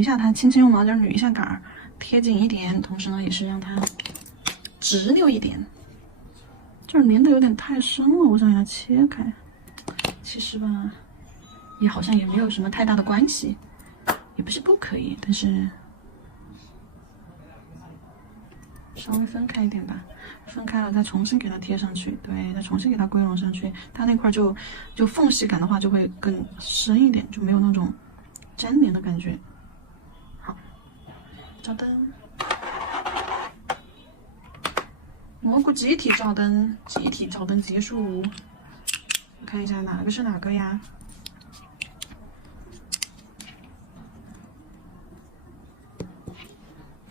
一下它，轻轻用毛巾捋一下杆儿，贴紧一点，同时呢也是让它直溜一点。这儿粘的有点太深了，我想要切开。其实吧，也好像也没有什么太大的关系，也不是不可以，但是稍微分开一点吧。分开了再重新给它贴上去，对，再重新给它归拢上去，它那块就缝隙感的话就会更深一点，就没有那种粘连的感觉。好，照灯，蘑菇集体照灯，集体照灯结束。看一下哪个是哪个呀？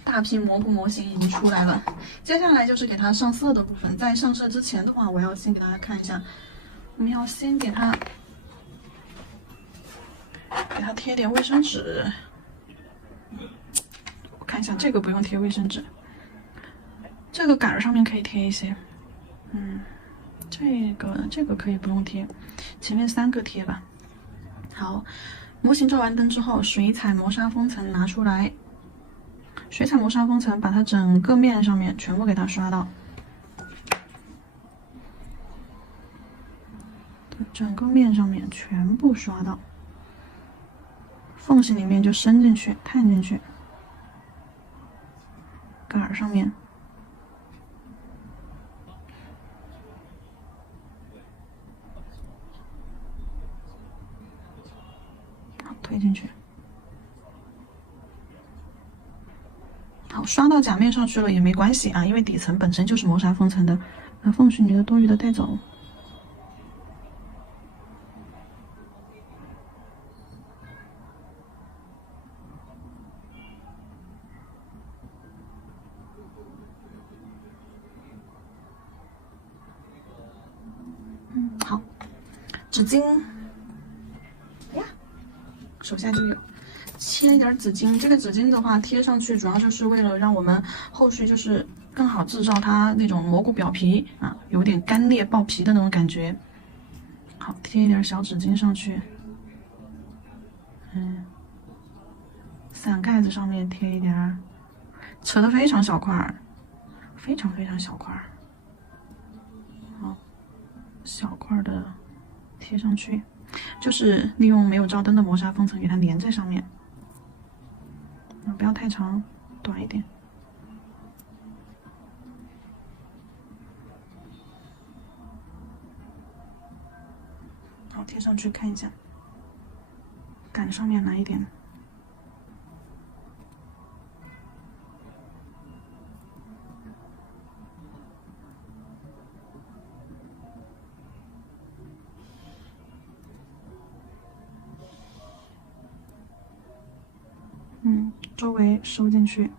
大批蘑菇模型已经出来了，接下来就是给它上色的部分。在上色之前的话，我要先给大家看一下，我们要先给它贴点卫生纸。我看一下，这个不用贴卫生纸，这个杆儿上面可以贴一些。这个可以不用贴，前面3个贴吧。好，模型照完灯之后，水彩磨砂封层拿出来。水彩磨砂封层把它整个面上面全部给它刷到，整个面上面全部刷到，缝隙里面就伸进去、探进去，杆儿上面，好推进去。好，刷到假面上去了也没关系啊，因为底层本身就是磨砂封层的，把缝隙里的多余的带走。好，纸巾呀，手下就有。切一点纸巾，这个纸巾的话贴上去主要就是为了让我们后续就是更好制造它那种蘑菇表皮啊，有点干裂爆皮的那种感觉。好，贴一点小纸巾上去，伞盖子上面贴一点，扯得非常小块儿，非常非常小块儿。好，小块的贴上去，就是利用没有照灯的磨砂封层给它粘在上面。不要太长，短一点。好，贴上去看一下，杆上面来一点。周围收进去。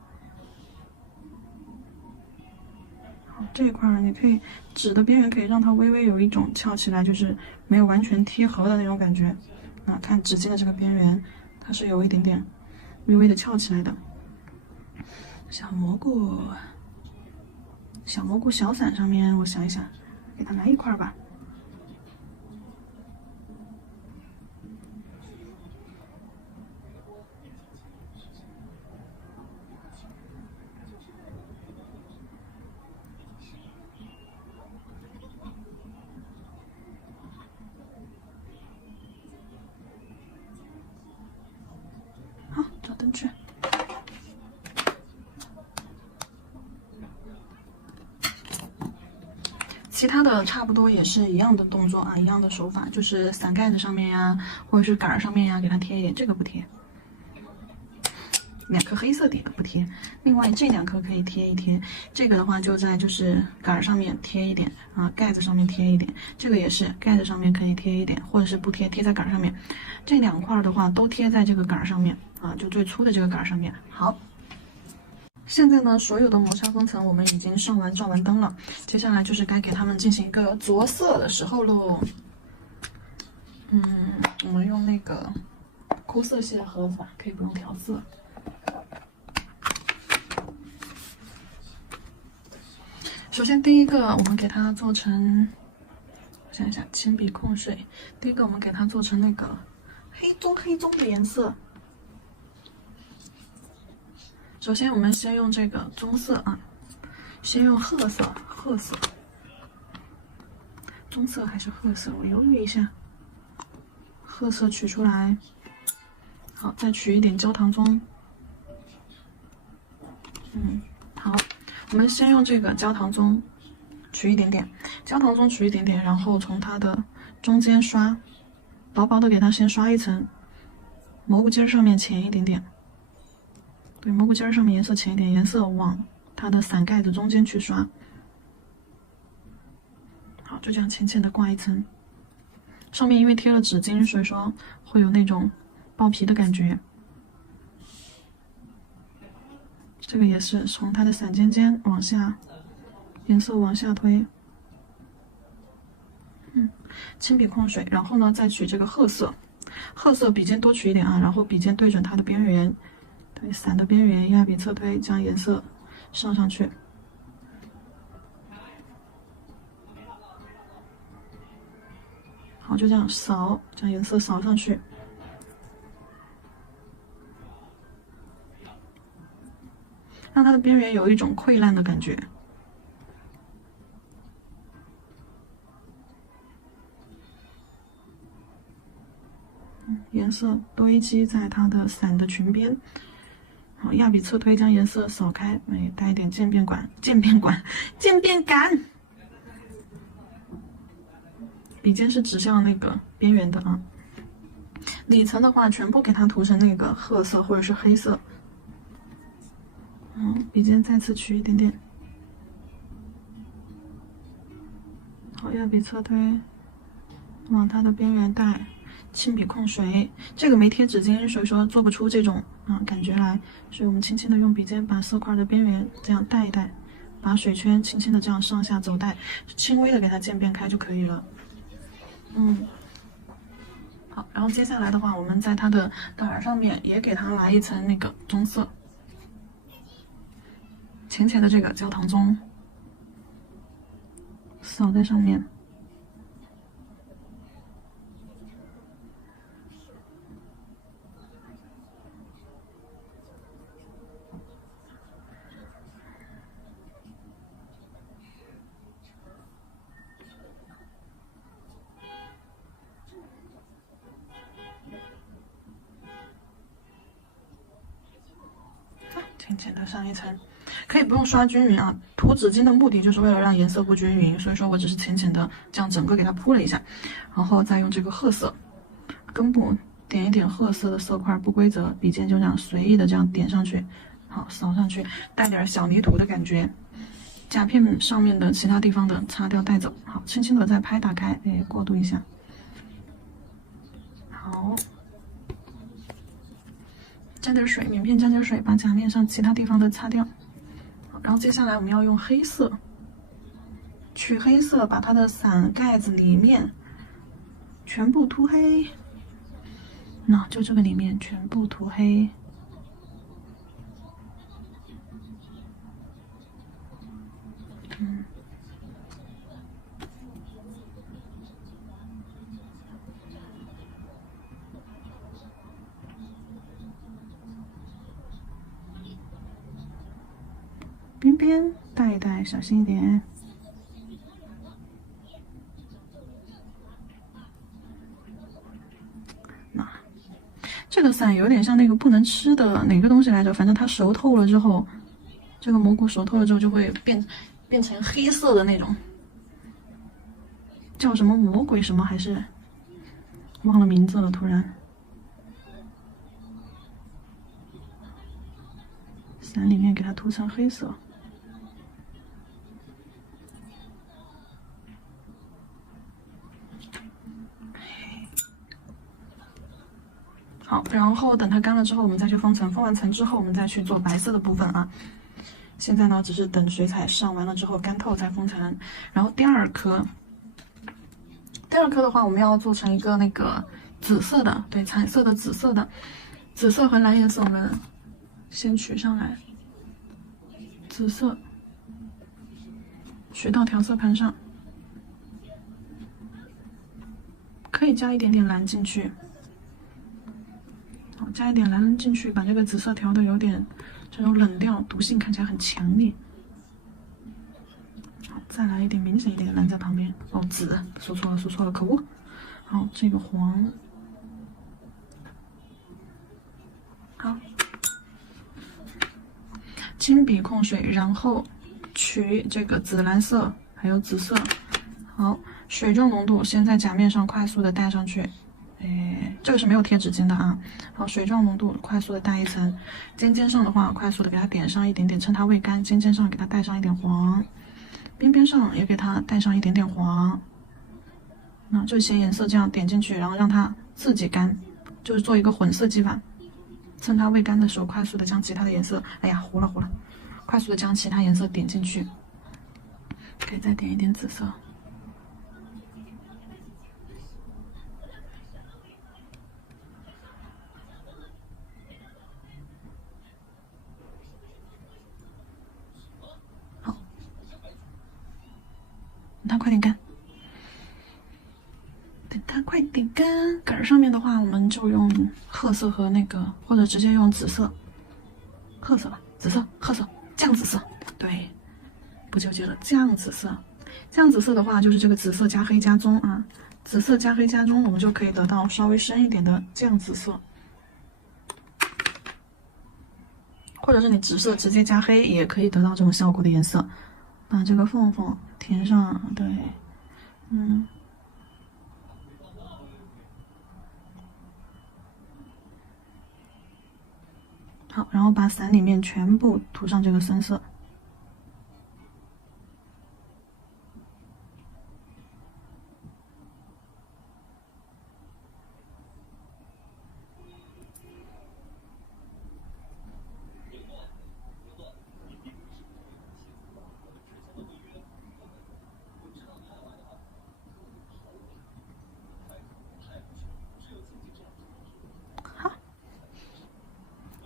好，这一块儿你可以纸的边缘可以让它微微有一种翘起来，就是没有完全贴合的那种感觉。啊，看纸巾的这个边缘，它是有一点点微微的翘起来的。小蘑菇小伞上面，我想一想，给它来一块吧。好，照灯去。其他的差不多也是一样的动作啊，一样的手法，就是伞盖子上面呀，或者是杆儿上面呀，给它贴一点，这个不贴。2颗黑色点不贴，另外这2颗可以贴一贴。这个的话就在就是杆儿上面贴一点啊，盖子上面贴一点。这个也是盖子上面可以贴一点，或者是不贴，贴在杆儿上面。这2块的话都贴在这个杆儿上面啊，就最粗的这个杆儿上面。好。现在呢，所有的磨砂封层我们已经照完灯了，接下来就是该给它们进行一个着色的时候喽。我们用那个抠色系的盒子吧，可以不用调色。首先第一个，我们给它做成，我想一下，铅笔控水。第一个，我们给它做成那个黑棕的颜色。首先我们先用这个棕色啊，先用褐色，棕色还是褐色？我犹豫一下，褐色取出来，好，再取一点焦糖棕。好，我们先用这个焦糖棕取一点点，然后从它的中间刷，薄薄的给它先刷一层，蘑菇尖上面浅一点点。对，蘑菇尖上面颜色浅一点，颜色往它的伞盖子中间去刷。好，就这样浅浅的挂一层。上面因为贴了纸巾，所以说会有那种爆皮的感觉。这个也是从它的伞尖尖往下，颜色往下推。轻笔控水，然后呢再取这个褐色，笔尖多取一点啊，然后笔尖对准它的边缘。对，伞的边缘压笔侧推，将颜色上去。好，就这样扫，将颜色扫上去，让它的边缘有一种溃烂的感觉。颜色堆积在它的伞的裙边。好，压笔侧推将颜色扫开，带一点渐变感。笔尖是指向那个边缘的啊。里层的话，全部给它涂成那个褐色或者是黑色。笔尖再次取一点点。好，压笔侧推，往它的边缘带。轻笔控水，这个没贴纸巾，所以说做不出这种感觉来，所以我们轻轻的用笔尖把色块的边缘这样带一带，把水圈轻轻的这样上下走带，轻微的给它渐变开就可以了。好，然后接下来的话，我们在它的杆儿上面也给它来一层那个棕色，浅浅的这个焦糖棕，扫在上面。浅浅的上一层，可以不用刷均匀啊。涂纸巾的目的就是为了让颜色不均匀，所以说我只是浅浅的这样整个给它铺了一下，然后再用这个褐色根部点一点褐色的色块，不规则，笔尖就这样随意的这样点上去，好，扫上去，带点小泥土的感觉。甲片上面的其他地方的擦掉带走，好，轻轻的再拍打开，过渡一下，好。沾点水，棉片沾点水，把甲面上其他地方的擦掉。然后接下来我们要用黑色，取黑色，把它的伞盖子里面全部涂黑。那就这个里面全部涂黑。边边带一带，小心一点。那这个伞有点像那个不能吃的哪个东西来着？反正它熟透了之后，这个蘑菇熟透了之后就会变成黑色的那种，叫什么魔鬼什么还是忘了名字了，突然。伞里面给它涂层黑色。好，然后等它干了之后，我们再去封层。封完层之后，我们再去做白色的部分啊。现在呢，只是等水彩上完了之后干透再封层。然后第二颗的话，我们要做成一个那个紫色的，对，彩色的紫色的，紫色和蓝颜色我们先取上来，紫色取到调色盘上，可以加一点点蓝进去。好，加一点蓝进去，把这个紫色调的有点这种冷调，毒性看起来很强烈。好，再来一点明显一点的蓝在旁边。哦，紫，说错了，可恶。好，这个黄。好，轻笔控水，然后取这个紫蓝色还有紫色。好，水状浓度先在甲面上快速的带上去。这个是没有贴纸巾的啊。好，水状浓度快速的带一层，尖尖上的话快速的给它点上一点点，趁它未干，尖尖上给它带上一点黄，边边上也给它带上一点点黄。那这些颜色这样点进去，然后让它自己干，就是做一个混色技法。趁它未干的时候，快速的将其他的颜色，哎呀，糊了，快速的将其他颜色点进去。可以再点一点紫色。好，等它快点干。等它快点干，杆儿上面的话，我们就用褐色和那个，或者直接用紫色，褐色吧，紫色、褐色、酱紫色，对，不纠结了，酱紫色。酱紫色的话，就是这个紫色加黑加棕啊，紫色加黑加棕，我们就可以得到稍微深一点的酱紫色，或者是你紫色直接加黑，也可以得到这种效果的颜色。把这个缝缝填上，对，好，然后把伞里面全部涂上这个深色。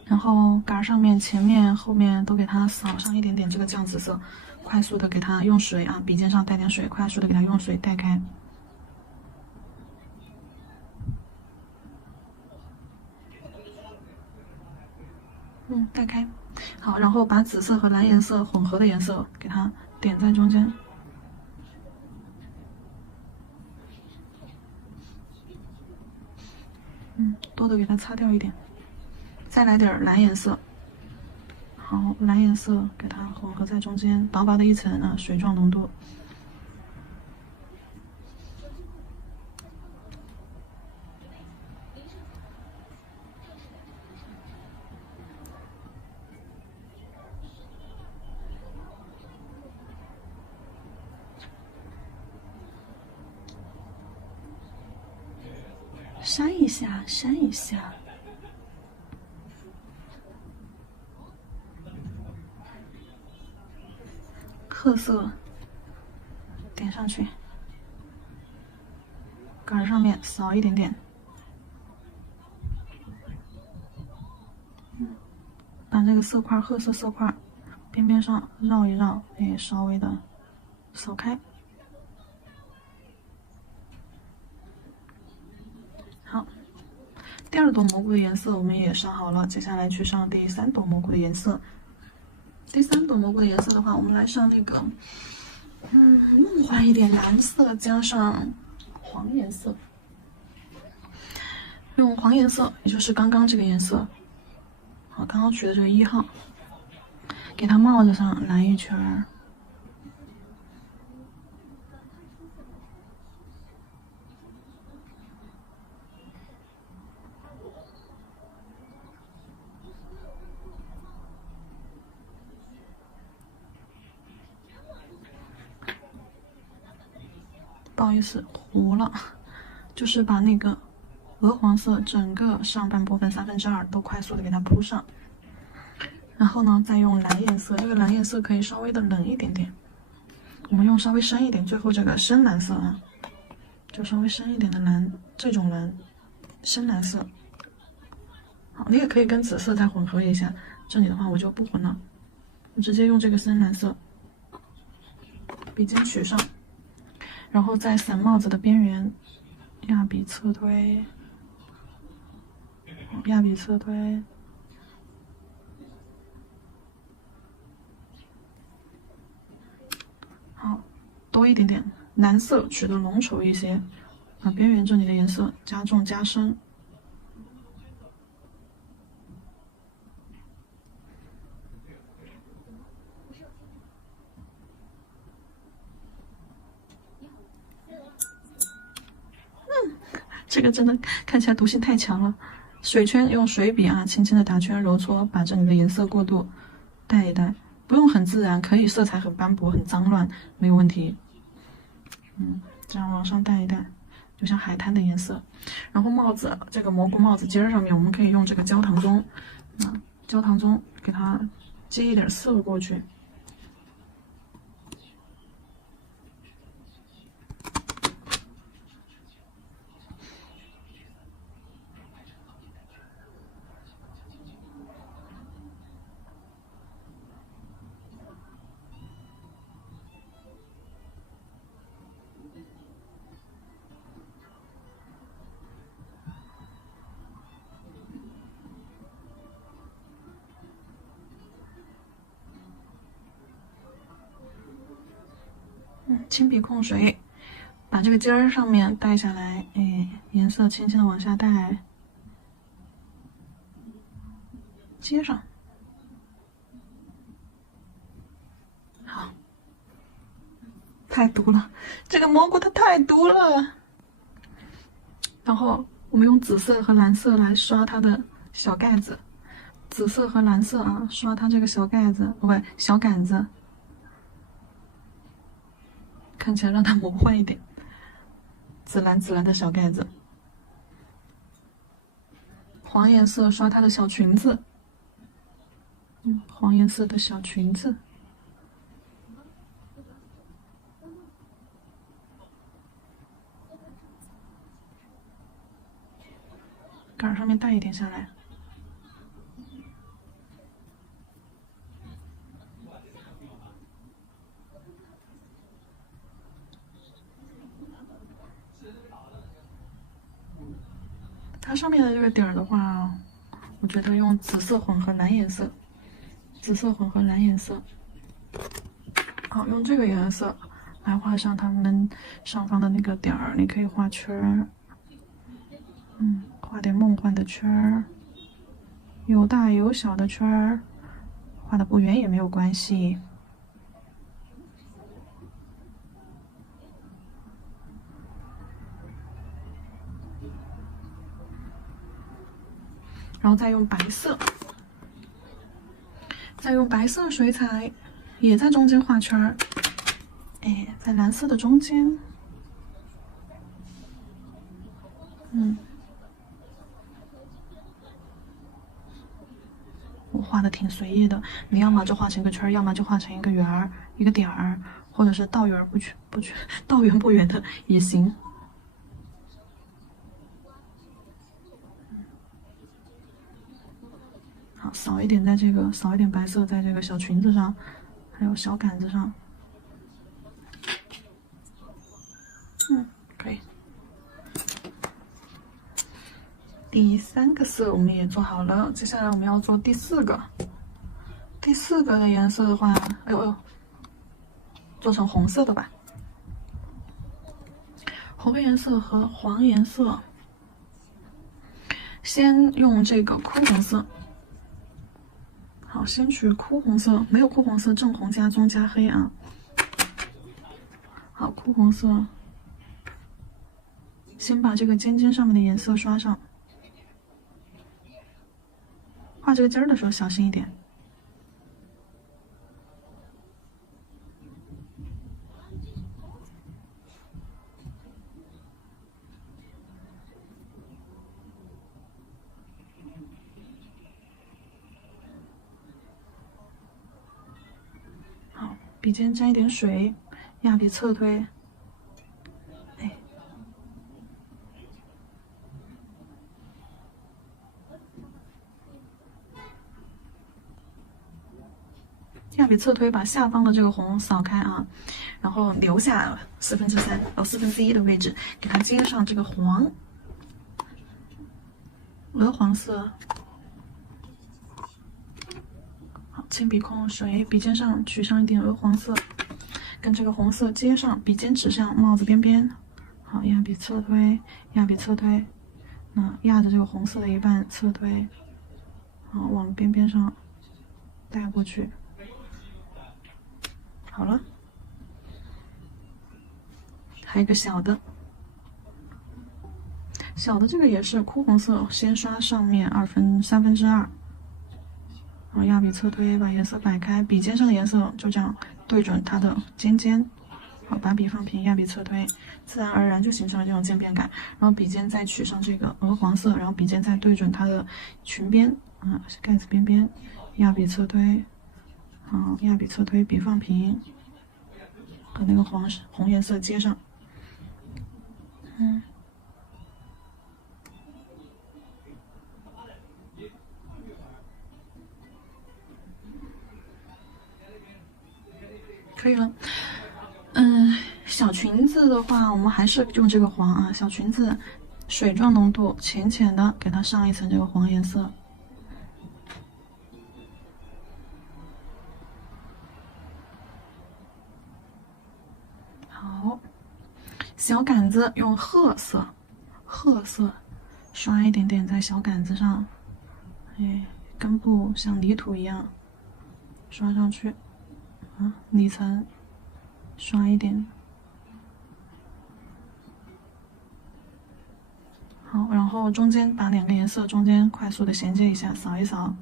然后杆上面、前面、后面都给它扫上一点点这个酱紫色，快速的给它用水啊，笔尖上带点水，快速的给它用水带开。带开。好，然后把紫色和蓝颜色混合的颜色给它点在中间。多的给它擦掉一点。再来点蓝颜色。好，蓝颜色给它混合在中间，薄薄的一层啊，水状浓度。扇一下，扇一下。褐色点上去，杆上面扫一点点，把这个色块褐色色块边边上绕一绕，也稍微的扫开。好，第二朵蘑菇的颜色我们也上好了，接下来去上第三朵蘑菇的颜色。第三朵蘑菇的颜色的话，我们来上那个，梦幻一点蓝色加上黄颜色，用黄颜色，也就是刚刚这个颜色，好，刚刚取的这个1号，给它帽子上来一圈儿。不好意思，糊了，就是把那个鹅黄色整个上半部分2/3都快速的给它铺上，然后呢，再用蓝颜色，这个蓝颜色可以稍微的冷一点点，我们用稍微深一点，最后这个深蓝色啊，就稍微深一点的蓝，这种蓝，深蓝色。好，你也可以跟紫色再混合一下，这里的话我就不混了，我直接用这个深蓝色，笔尖取上。然后在伞帽子的边缘压笔侧推，压笔侧推。好，多一点点蓝色，取得浓稠一些。把边缘这里的颜色加重加深。这个真的看起来毒性太强了。水圈用水笔啊，轻轻的打圈揉搓，把这里的颜色过渡带一带，不用很自然，可以色彩很斑驳、很脏乱，没有问题。这样往上带一带，就像海滩的颜色。然后帽子，这个蘑菇帽子尖上面，我们可以用这个焦糖棕，焦糖棕给它接一点色过去。轻笔控水，把这个尖儿上面带下来，颜色轻轻的往下带，接上。好，太毒了，这个蘑菇它太毒了。然后我们用紫色和蓝色来刷它的小盖子，紫色和蓝色啊，刷它这个小盖子，不，小杆子。看起来让它魔幻一点，紫蓝紫蓝的小盖子。黄颜色刷它的小裙子，黄颜色的小裙子。杆上面带一点下来。它上面的这个底儿的话，我觉得用紫色混合蓝颜色，紫色混合蓝颜色。好，用这个颜色来画上它们上方的那个点儿，你可以画圈儿，画点梦幻的圈儿，有大有小的圈儿，画的不圆也没有关系。然后再用白色，再用白色水彩，也在中间画圈儿，在蓝色的中间，我画的挺随意的，你要么就画成一个圈儿，要么就画成一个圆儿，一个点儿，或者是倒圆倒圆不圆的也行。好，扫一点在这个，扫一点白色在这个小裙子上，还有小杆子上。可以。第3个色我们也做好了，接下来我们要做第4个。第4个的颜色的话，哎呦，做成红色的吧。红颜色和黄颜色，先用这个枯红色。好，先取枯红色，没有枯红色，正红加棕加黑啊。好，枯红色，先把这个尖尖上面的颜色刷上。画这个尖儿的时候小心一点。好，笔尖沾一点水，压笔侧推。压笔侧推，把下方的这个红扫开啊，然后留下1/4的位置，给它接上这个黄。鹅黄色。好，轻笔控水，笔尖上取上一点鹅黄色，跟这个红色接上，笔尖指向帽子边边。好，压笔侧推，压笔侧推，那压着这个红色的一半侧推，好，往边边上带过去。好了，还有一个小的。小的这个也是哭红色，先刷上面3/2，然后压笔侧推，把颜色摆开，笔尖上的颜色就这样对准它的尖尖，好，把笔放平，压笔侧推，自然而然就形成了这种渐变感。然后笔尖再取上这个鹅黄色，然后笔尖再对准它的裙边，盖子边边，压笔侧推，好，压笔侧推，笔放平，和那个红颜色接上，可以了。小裙子的话，我们还是用这个黄啊。小裙子水状浓度，浅浅的给它上一层这个黄颜色。好，小杆子用褐色刷一点点在小杆子上，根部像泥土一样刷上去，里层刷一点。好，然后中间把2个颜色中间快速的衔接一下，扫一扫。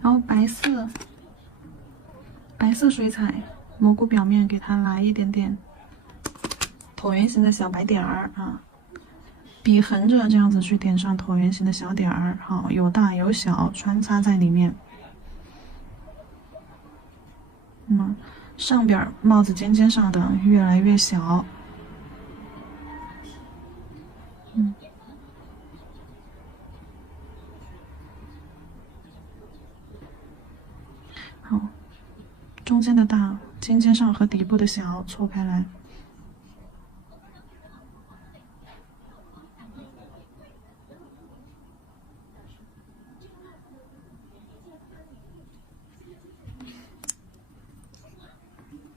然后白色水彩，蘑菇表面给它来一点点椭圆形的小白点儿啊，笔横着这样子去点上椭圆形的小点儿，好，有大有小穿插在里面。上边帽子尖尖上的越来越小，好，中间的大，尖尖上和底部的小错开来。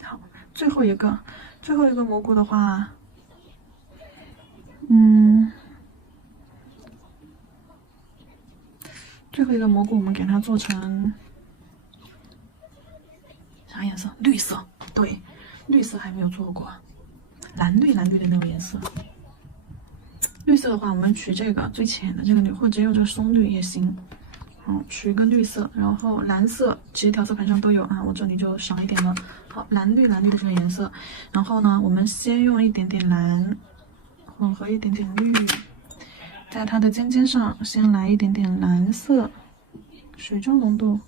好，最后一个蘑菇的话，最后一个蘑菇我们给它做成啥颜色？绿色。对，绿色还没有做过，蓝绿的那种颜色。绿色的话，我们取这个最浅的这个绿，或者只有这个松绿也行。好，取一个绿色，然后蓝色，其实调色盘上都有啊，我这里就少一点了。好，蓝绿的这个颜色，然后呢，我们先用一点点蓝，混合一点点绿，在它的尖尖上先来一点点蓝色，水状浓度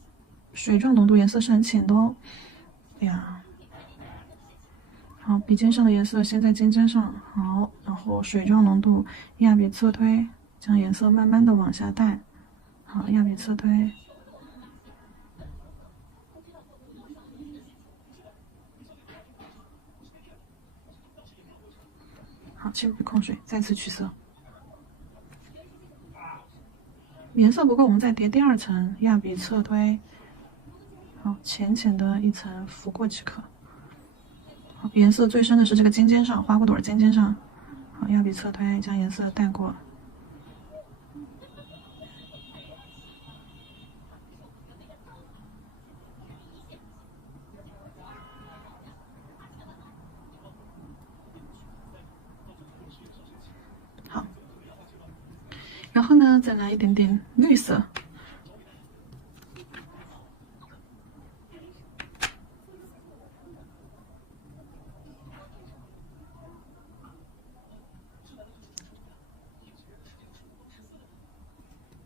颜色是很浅的哦。哎呀，好，笔尖上的颜色先在尖尖上，好，然后水状浓度，压笔侧推，将颜色慢慢的往下带，好，压笔侧推，好，轻笔控水，再次取色。颜色不够，我们再叠第2层，压笔侧推，好，浅浅的一层拂过即可。好，颜色最深的是这个尖尖上，花骨朵尖尖上，好，压笔侧推，将颜色带过。好，然后呢，再来一点点绿色。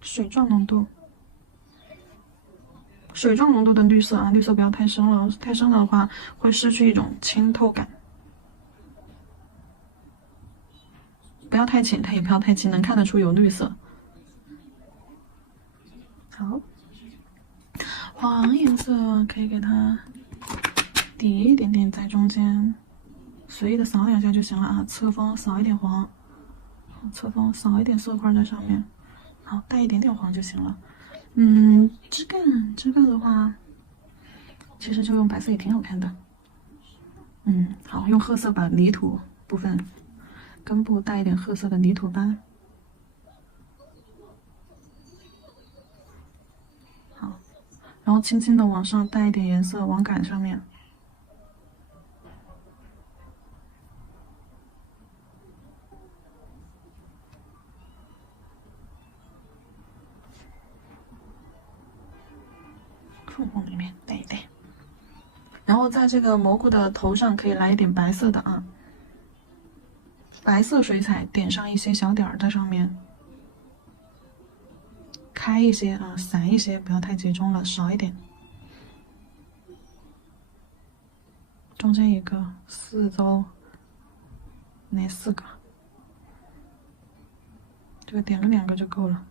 水状浓度，水状浓度的绿色啊，绿色不要太深了，太深了的话会失去一种清透感。不要太浅，它也不要太清，能看得出有绿色。好，黄颜色可以给它底一点点在中间，随意的扫两下就行了啊。侧锋扫一点黄，侧锋扫一点色块在上面，好，带一点点黄就行了。枝干的话，其实就用白色也挺好看的。好，用褐色把泥土部分根部带一点褐色的泥土斑。好，然后轻轻的往上带一点颜色往杆上面。缝缝里面带一带，然后在这个蘑菇的头上可以来一点白色的啊，白色水彩点上一些小点儿在上面，开一些啊，散一些，不要太集中了，少一点。中间一个，四周那4个，这个点个2个就够了。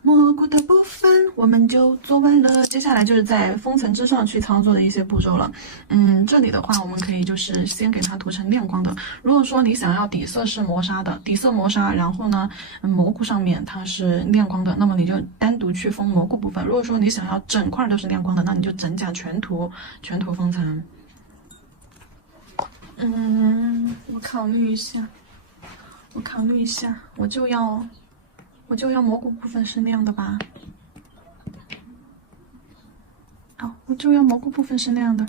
蘑菇的部分我们就做完了，接下来就是在封层之上去操作的一些步骤了。这里的话，我们可以就是先给它涂成亮光的。如果说你想要底色是磨砂的，底色磨砂，然后呢，蘑菇上面它是亮光的，那么你就单独去封蘑菇部分。如果说你想要整块都是亮光的，那你就整甲全涂封层。我考虑一下，我就要蘑菇部分是亮的吧。好，我就要蘑菇部分是亮的，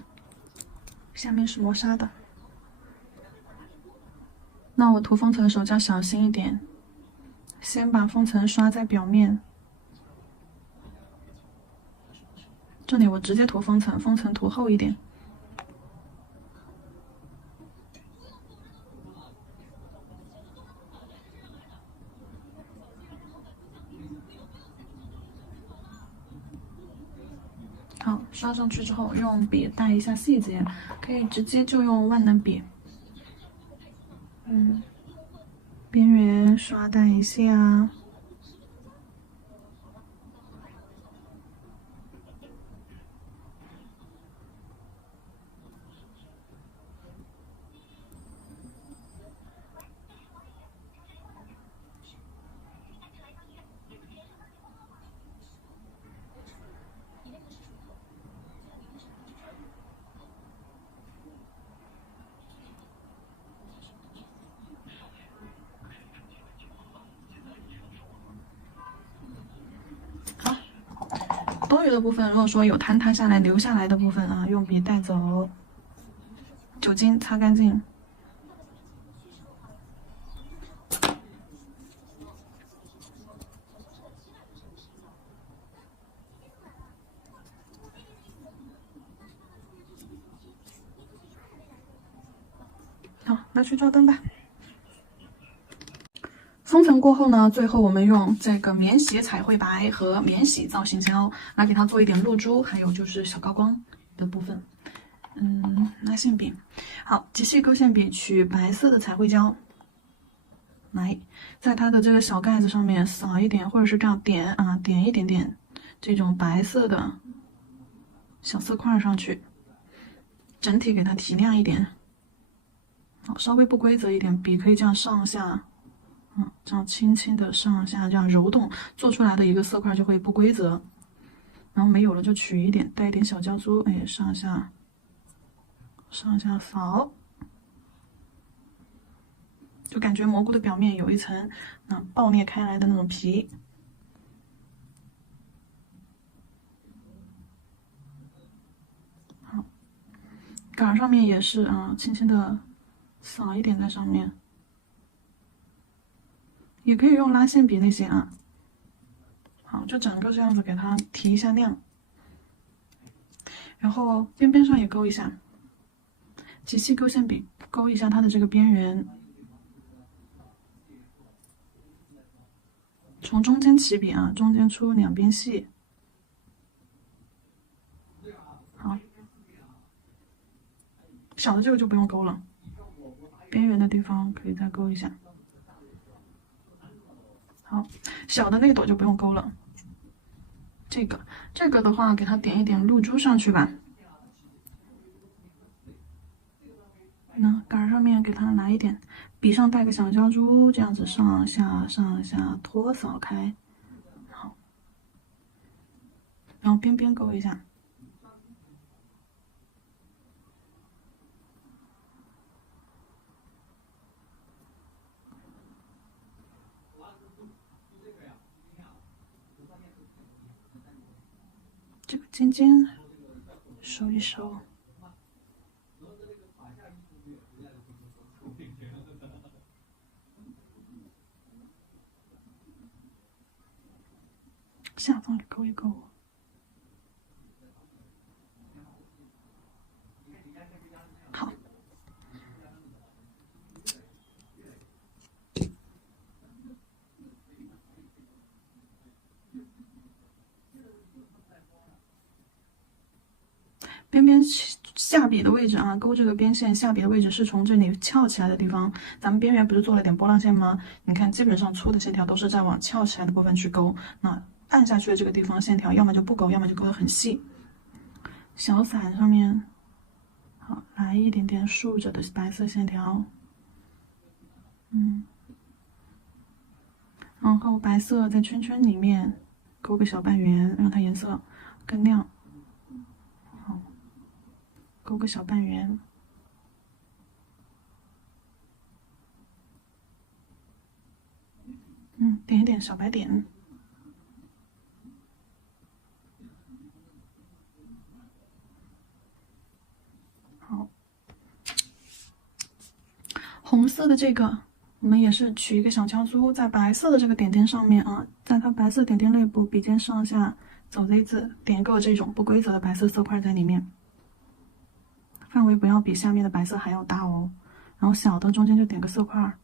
下面是磨砂的。那我涂封层的时候就要小心一点，先把封层刷在表面。这里我直接涂封层，封层涂厚一点。好，刷上去之后，用笔带一下细节，可以直接就用万能笔。边缘刷淡一下。多余的部分，如果说有坍塌下来留下来的部分啊，用笔带走，酒精擦干净。好，拿去照灯吧。封层过后呢，最后我们用这个免洗彩绘白和免洗造型胶来给它做一点露珠，还有就是小高光的部分。拉线笔，好，极细勾线笔取白色的彩绘胶，来在它的这个小盖子上面扫一点，或者是这样点啊，点一点点这种白色的小色块上去，整体给它提亮一点。好，稍微不规则一点，笔可以这样上下。这样轻轻的上下这样揉动，做出来的一个色块就会不规则。然后没有了就取一点，带一点小胶珠，上下扫，就感觉蘑菇的表面有一层爆裂开来的那种皮。好，杆上面也是轻轻的扫一点在上面。也可以用拉线笔那些啊，好，就整个这样子给它提一下亮，然后边边上也勾一下，极细勾线笔勾一下它的这个边缘，从中间起笔啊，中间粗，两边细。好，小的这个就不用勾了，边缘的地方可以再勾一下。好，小的那朵就不用勾了。这个的话，给它点一点露珠上去吧。那杆儿上面给它来一点，笔上带个小胶珠，这样子上下拖扫开。好，然后边边勾一下。这个尖尖收一收。下方也勾一勾。好，边边下笔的位置啊，勾这个边线下笔的位置是从这里翘起来的地方。咱们边缘不是做了点波浪线吗？你看，基本上粗的线条都是在往翘起来的部分去勾。那按下去的这个地方线条，要么就不勾，要么就勾得很细。小伞上面，好，来一点点竖着的白色线条。然后白色在圈圈里面勾个小半圆，让它颜色更亮。好，勾个小半圆。点一点小白点。好，红色的这个，我们也是取一个小胶珠，在白色的这个点点上面啊，在它白色点点内部，笔尖上下走 Z 字，点个这种不规则的白色色块在里面，范围不要比下面的白色还要大哦。然后小的中间就点个色块，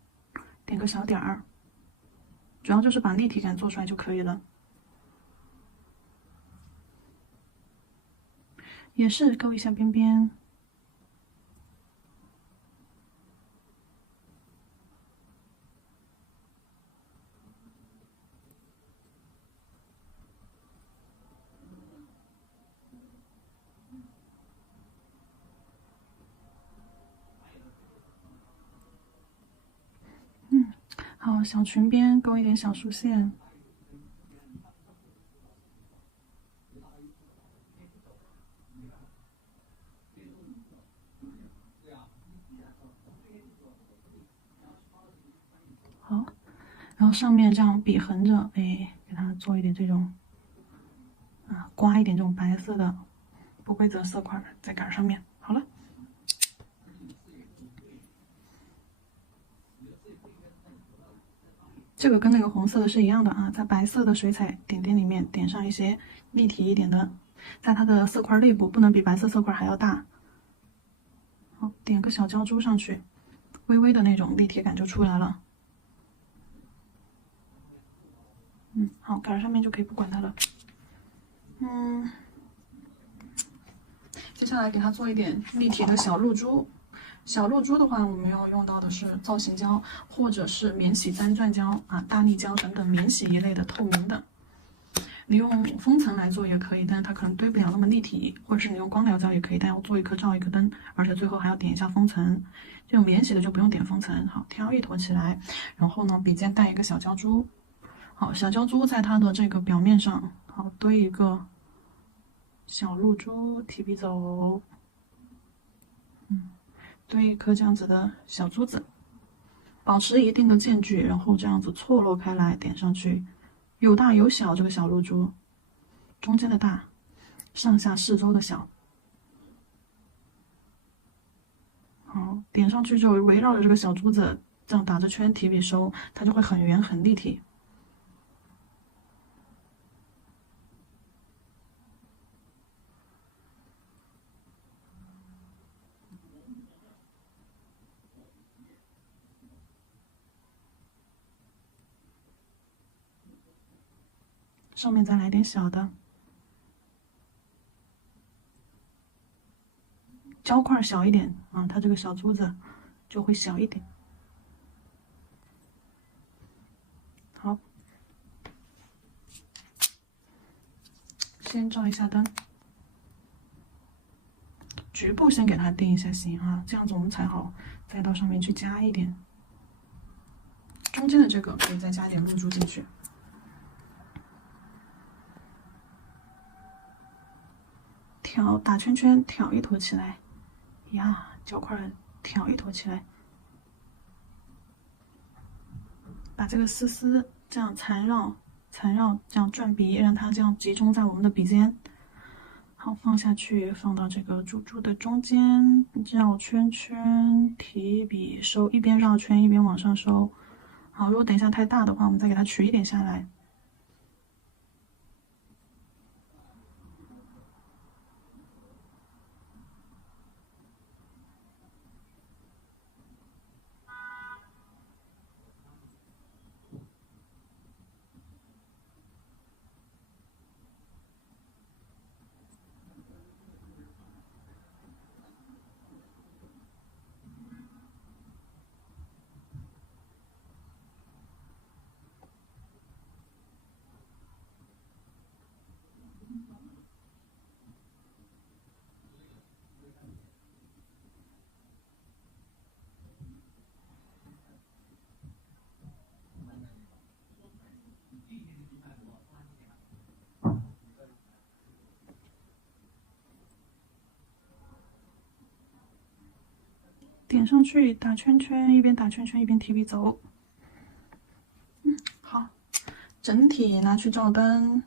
点个小点儿，主要就是把立体感做出来就可以了。也是勾一下边边。好，小裙边勾一点小竖线。好，然后上面这样笔横着，哎，给它做一点这种，刮一点这种白色的不规则色块在杆上面。好了。这个跟那个红色的是一样的啊，在白色的水彩点点里面点上一些立体一点的，在它的色块内部不能比白色色块还要大。好，点个小胶珠上去，微微的那种立体感就出来了。好，杆上面就可以不管它了。接下来给它做一点立体的小露珠。小露珠的话，我们要用到的是造型胶或者是免洗单钻胶啊、大力胶等等免洗一类的透明的。你用封层来做也可以，但是它可能堆不了那么立体，或者是你用光疗胶也可以，但要做一颗照一颗灯，而且最后还要点一下封层。这种免洗的就不用点封层。好，挑一坨起来，然后呢，笔尖带一个小胶珠。好，小胶珠在它的这个表面上，好堆一个小露珠，提笔走。堆一颗这样子的小珠子，保持一定的间距，然后这样子错落开来点上去，有大有小。这个小露珠，中间的大，上下四周的小。好，点上去就围绕着这个小珠子这样打着圈，提笔收，它就会很圆很立体。上面再来点小的，胶块小一点啊，它这个小珠子就会小一点。好，先照一下灯，局部先给它定一下型啊，这样子我们才好再到上面去加一点。中间的这个可以再加一点露珠进去。挑打圈圈，挑一坨起来，呀，胶块挑一坨起来，把这个丝丝这样缠绕，这样转鼻，让它这样集中在我们的鼻尖。好，放下去，放到这个珠珠的中间，绕圈圈，提笔收，一边绕圈一边往上收。好，如果等一下太大的话，我们再给它取一点下来。点上去，打圈圈，一边打圈圈一边提笔走。好，整体拿去照灯。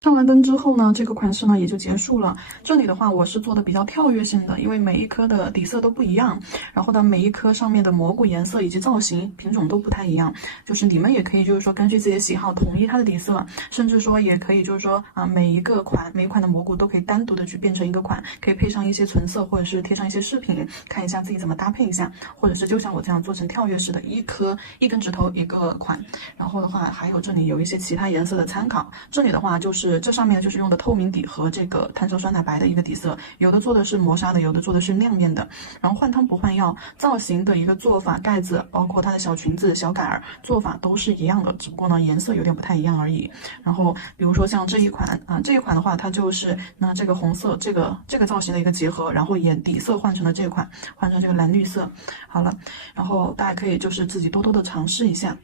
上完灯之后呢，这个款式呢也就结束了。这里的话，我是做的比较跳跃性的，因为每一颗的底色都不一样，然后呢，每一颗上面的蘑菇颜色以及造型品种都不太一样。就是你们也可以就是说根据自己的喜好统一它的底色，甚至说也可以就是说每一款的蘑菇都可以单独的去变成一个款，可以配上一些纯色或者是贴上一些饰品，看一下自己怎么搭配一下，或者是就像我这样做成跳跃式的，一根指头一个款。然后的话，还有这里有一些其他颜色的参考。这里的话就是这上面就是用的透明底和这个碳酸酸奶白的一个底色，有的做的是磨砂的，有的做的是亮面的。然后换汤不换药，造型的一个做法，盖子包括它的小裙子、小杆儿做法都是一样的，只不过呢颜色有点不太一样而已。然后比如说像这一款这一款的话，它就是拿这个红色这个造型的一个结合，然后也底色换成了这款，换成这个蓝绿色。好了，然后大家可以就是自己多多的尝试一下。